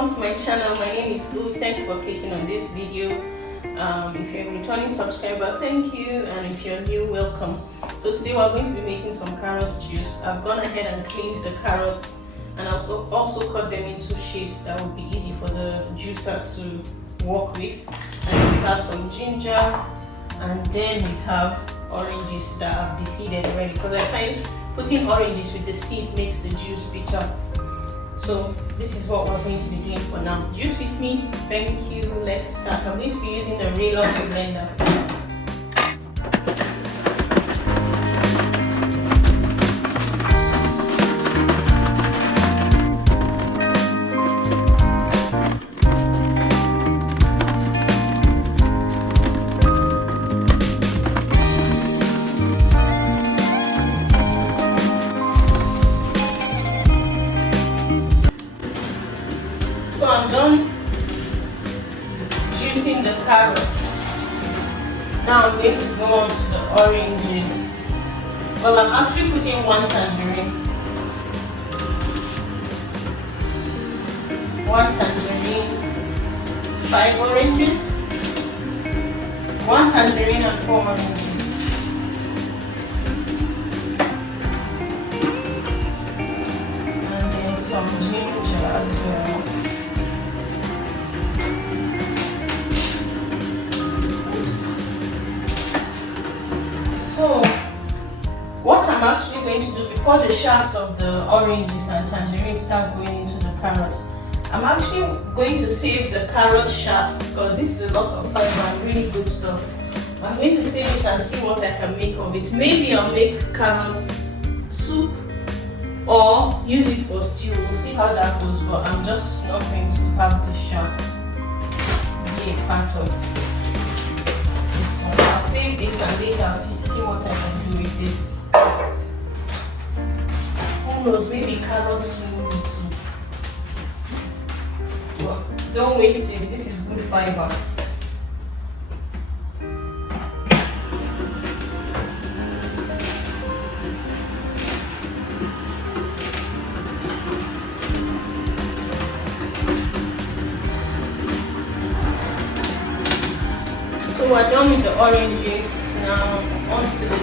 welcome to my channel. My name is Boo. Thanks for clicking on this video. If you're a returning subscriber, thank you, and if you're new, welcome. So today we're going to be making some carrot juice. I've gone ahead and cleaned the carrots and also cut them into shapes that will be easy for the juicer to work with. And we have some ginger, and then we have oranges that I've de-seeded already, because I find putting oranges with the seed makes the juice bitter. So this is what we're going to be doing for now. Juice with me, thank you. Let's start. I'm going to be using the Raylon blender. So I'm done juicing the carrots. Now I'm going to go on to the oranges. Well, I'm actually putting one tangerine. One tangerine, 5 oranges. One tangerine and 4 oranges. And then some ginger as well. So what I'm actually going to do before the shaft of the oranges and tangerines start going into the carrots, I'm actually going to save the carrot shaft, because this is a lot of fiber and really good stuff. I'm going to save it and see what I can make of it. Maybe I'll make carrots soup or use it for stew. We'll see how that goes, but I'm just not going to have the shaft be a part of this one. I'll save this and later I'll see what I can do with this. Who knows, maybe carrots smoothie too. But don't waste this is good fiber. So we're done with the oranges. Now on to the